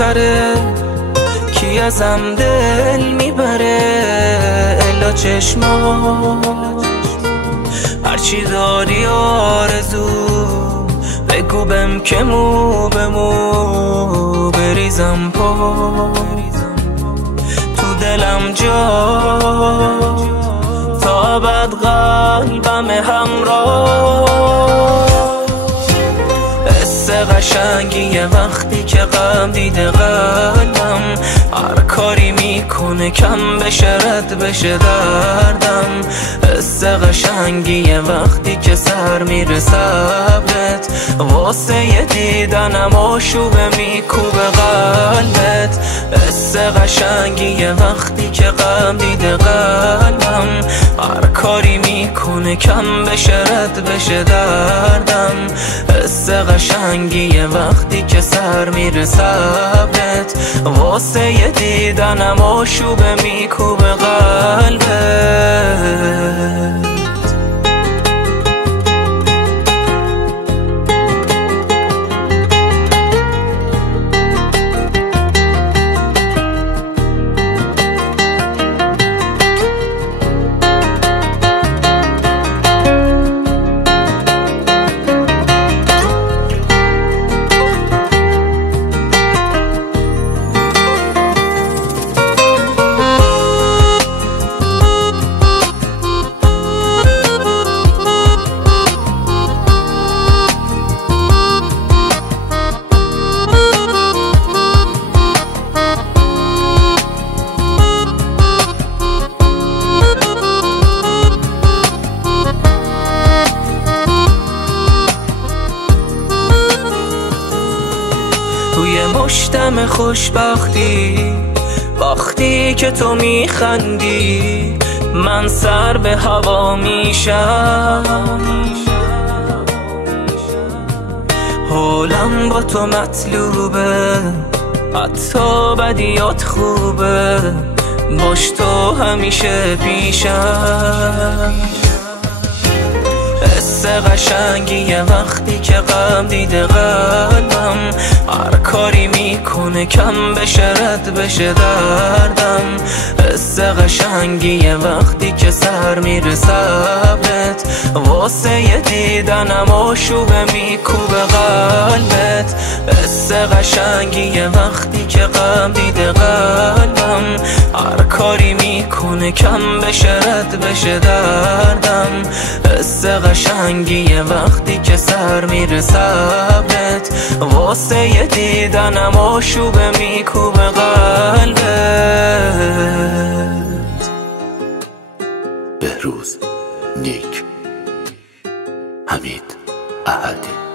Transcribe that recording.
کمتره، کی ازم دل میبره الا چشمات. هرچی داری آرزو بگو بم که مو به مو بریزم پا تو دلم جا تا ابد قلبم همراه. قشنگیه وقتی که غم دیده قلبم، هر کاری میکنه کم بشه رد بشه دردم. حس قشنگیه وقتی که سر میره صبرت، واسه یه دیدنم آشوبه میکوبه قلبت. حس قشنگیه وقتی که غم دیده قلبم، هر کاری میکنه کم بشه رد بشه دردم. حس قشنگیه وقتی که سر میره صبرت، واسه یه دیدنم آشوبه میکوبه قلبت. توی مشتم خوشبختی وقتی که تو میخندی، من سر به هوا میشم. حالم با تو مطلوبه، حتی بدیات خوبه، باش تو همیشه پیشم. حس قشنگیه وقتی که غم دیده قلبم، هر کاری میکنه کم بشه رد بشه دردم. حس قشنگیه وقتی که سر میره صبرت، واسه یه دیدنم آشوبه میکوبه قلبت. حس قشنگیه وقتی که غم دیده قلبم، هر کاری میکنه کم بشه رد بشه دردم. حس قشنگیه وقتی که سر میره صبرت، واسه یه دیدنم آشوبه میکوبه قلبت. بهروز نیک، حمید احدی.